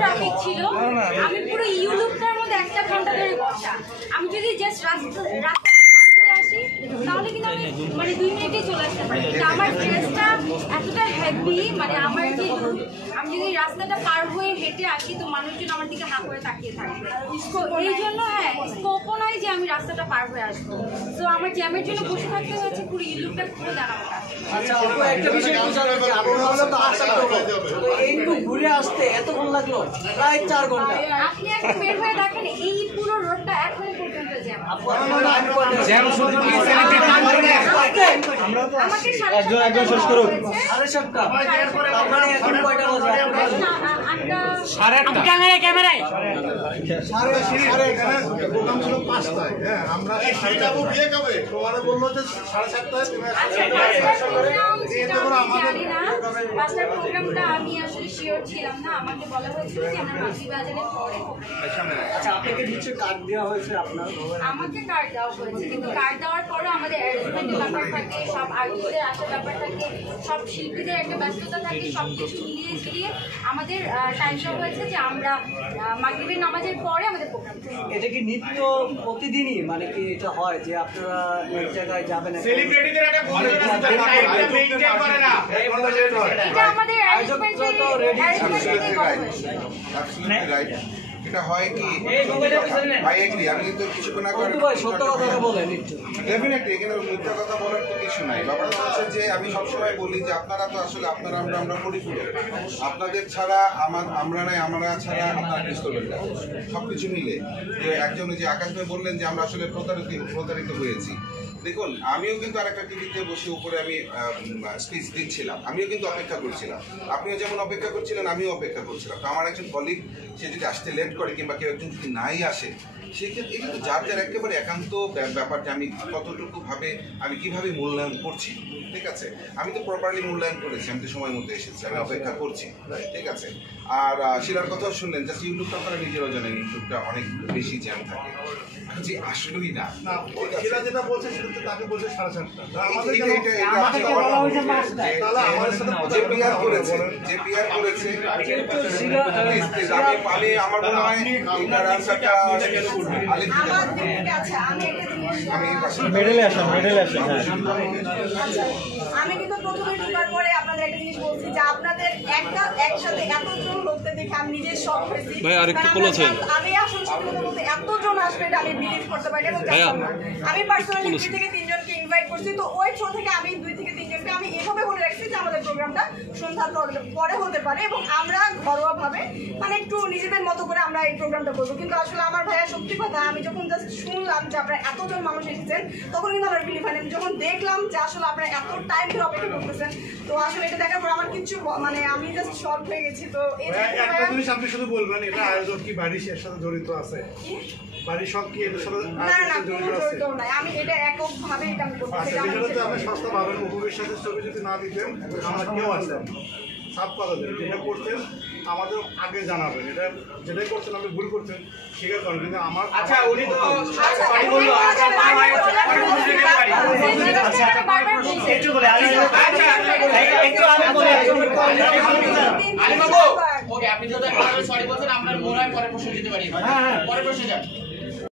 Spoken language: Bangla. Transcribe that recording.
ট্রাফিক ছিল, আমি পুরো ইউলুপটার মধ্যে 1 ঘন্টা ধরে বসা। আমি যদি জাস্ট রাস্তা পার করে আসি তাহলে কিন্তু আমি মানে 2 মিনিটে চলে আসতে পারি। আমার ড্রেসটা এতটা হেভি, মানে আমার যে আমি যদি রাস্তাটা পার হয়ে হেঁটে আসি তো মানুষজন আমার দিকে হাঁ করে তাকিয়ে থাকবে। এই জন্য স্কোপও নয় যে আমি রাস্তাটা পার হয়ে আসবো। তো আমার জ্যামের জন্য বসে থাকতে হচ্ছে পুরো ইউলুপটা পুরো জানাবো। আচ্ছা, একটা বিষয় একটু জানতে চাই, আপনারা হলো তো 8টা তো এইটুকু ঘুরে আসতে এতক্ষণ লাগলো, প্রায় 4 ঘন্টা। আপনি এখন বের হয়ে দেখেন এই পুরো রোডটা এখন পর্যন্ত জ্যাম। জ্যাম শুধু কি সেলিব্রেট করে না, আমরা তো একজন শেষ করুন 7:30। আপনারা এখন কয়টা বাজে? 8টা। ক্যামেরায় প্রোগ্রাম ছিল 5টায়। হ্যাঁ, আমরা সেইটাও বিয়ে কবে তোমারে বললো যে 7:30টায় তুমি মাস্টার প্রোগ্রামটা আমি আসলে শিওর ছিলাম না, আমাকে বলা হয়েছিল যে আমরা মাগরিব আজানের পরে। আচ্ছা, আপনাকে নিচে কার্ড দেওয়া হয়েছে? আপনার আমাকে কার্ড দেওয়া হয়েছে, কিন্তু কার্ড দেওয়ার পরেও আমাদের অ্যারেঞ্জমেন্টের ব্যাপার থাকে, সব আর্টিস্টদের আসার ব্যাপার থাকে, সব শিল্পীদের একটা ব্যস্ততা থাকে, সব কিছু মিলিয়ে ঝিলিয়ে আমাদের টাইমটা হয়েছে যে আমরা মাগরিবের নামাজের পরে আমাদের প্রোগ্রাম। এটা কি নিত্য প্রতিদিনই মানে কি এটা হয় যে আপনারা এক জায়গায় যাবেন? সেলিব্রিটিদের একটা বন্ধন আছে, মেইনটেইন করে না, এটা আমাদের এটা হয় কি আই এগ্রি, আমি কিন্তু কিছুক্ষণ আগে সত্য কথা বলেন একটু। ডেফিনেটলি এখানে মিথ্যা কথা বলার তো কিছু নাই। ব্যাপারটা হচ্ছে যে আমি সবসময় বলি যে আপনারা তো আসলে আমরা পরিপূরক, আপনাদের ছাড়া আমরা নাই, আমরা ছাড়া আপনারা কি করবেন না, সবকিছু মিলে। যে একজন যে আকাশ ভাই বললেন যে আমরা আসলে প্রতারিত হয়েছি। দেখুন, আমিও কিন্তু আরেকটা টিভিতে বসে উপরে আমি স্পিচ দিচ্ছিলাম, আমিও কিন্তু অপেক্ষা করছিলাম, আপনিও যেমন অপেক্ষা করছিলেন আমিও অপেক্ষা করছিলাম। তো আমার একজন কলিগ সে যদি আসতে লেট করে কিংবা কেউ একজন যদি নাই আসে, সেক্ষেত্রে এটা তো যার একেবারে একান্ত ব্যাপার যে আমি কতটুকু ভাবে আমি কিভাবে মূল্যায়ন করছি। ঠিক আছে, আমি তো প্রপারলি মূল্যায়ন করেছি, আমি তো সময় মতো এসেছি, আমি অপেক্ষা করছি। ঠিক আছে, আর শিলার কথাও শুনলেন, জাস্ট ইউটিউবটা আপনারা নিজেরাও জানেন ইউটিউবটা অনেক বেশি জ্যাম থাকে, যে আসলেই না। শিলা যেটা বলছে সেটা তো তাকে বলছে 7:30টা। যে পিআর করেছে আমি আমার মনে হয় এটার আনসারটা মেডেলে আসেন। আমি কিন্তু প্রথমে ঢোকার পরে আপনাদের একটা জিনিস বলছি যে আপনাদের একসাথে এতজন লোকদের দেখে আমি নিজের শখ হয়েছি। আমি আসলে সত্যি কথা বলতে এতজন আসবে এটা আমি বিলিভ করতে পারি না। আমি পার্সোনালি 2 থেকে 3 জনকে ইনভাইট করছি, তো ওই শো থেকে আমি 2 থেকে 3 জনকে আমি এভাবে বলে রাখছি যে আমাদের প্রোগ্রামটা সন্ধ্যার পরে হতে পারে এবং আমরা ঘরোয়া ভাবে মানে একটু নিজেদের মতো করে আমরা এই প্রোগ্রামটা করবো। কিন্তু আসলে আমার ভাইয়া সত্যি কথা, আমি যখন জাস্ট শুনলাম যে আপনারা এতজন মানুষ এসেছেন তখন কিন্তু আমার বিলিভ হয় না। যখন দেখলাম যে আসলে আপনারা এত টাইম ধরে অপেক্ষা করতেছেন, তো আসলে এটা দেখার পর আমার কিছু মানে আমি জাস্ট শক হয়ে গেছি। তো একটা জিনিস আপনি শুধু বলবেন, এটা আয়োজক কি বাড়ির সাথে জড়িত আছে? বাড়ির সব কি এটার সাথে জড়িত নাই, আমি এটা এককভাবে এটা আমি করতে চাই। আপনি সস্তা ভাবেন, উপবের সাথে ছবি যদি না দিতেন আমরা কেউ আসতাম সাপ কথা দেন। যেটা করছেন আমাদের আগে জানাবেন, এটা যেটাই করছেন আপনি ভুল করছেন স্বীকার করেন। কিন্তু আমার আচ্ছা উনি তো আপনি তো সরি বলছেন, আমরা মনে হয় পরে প্রশ্ন দিতে পারি। পরে প্রশ্ন যান।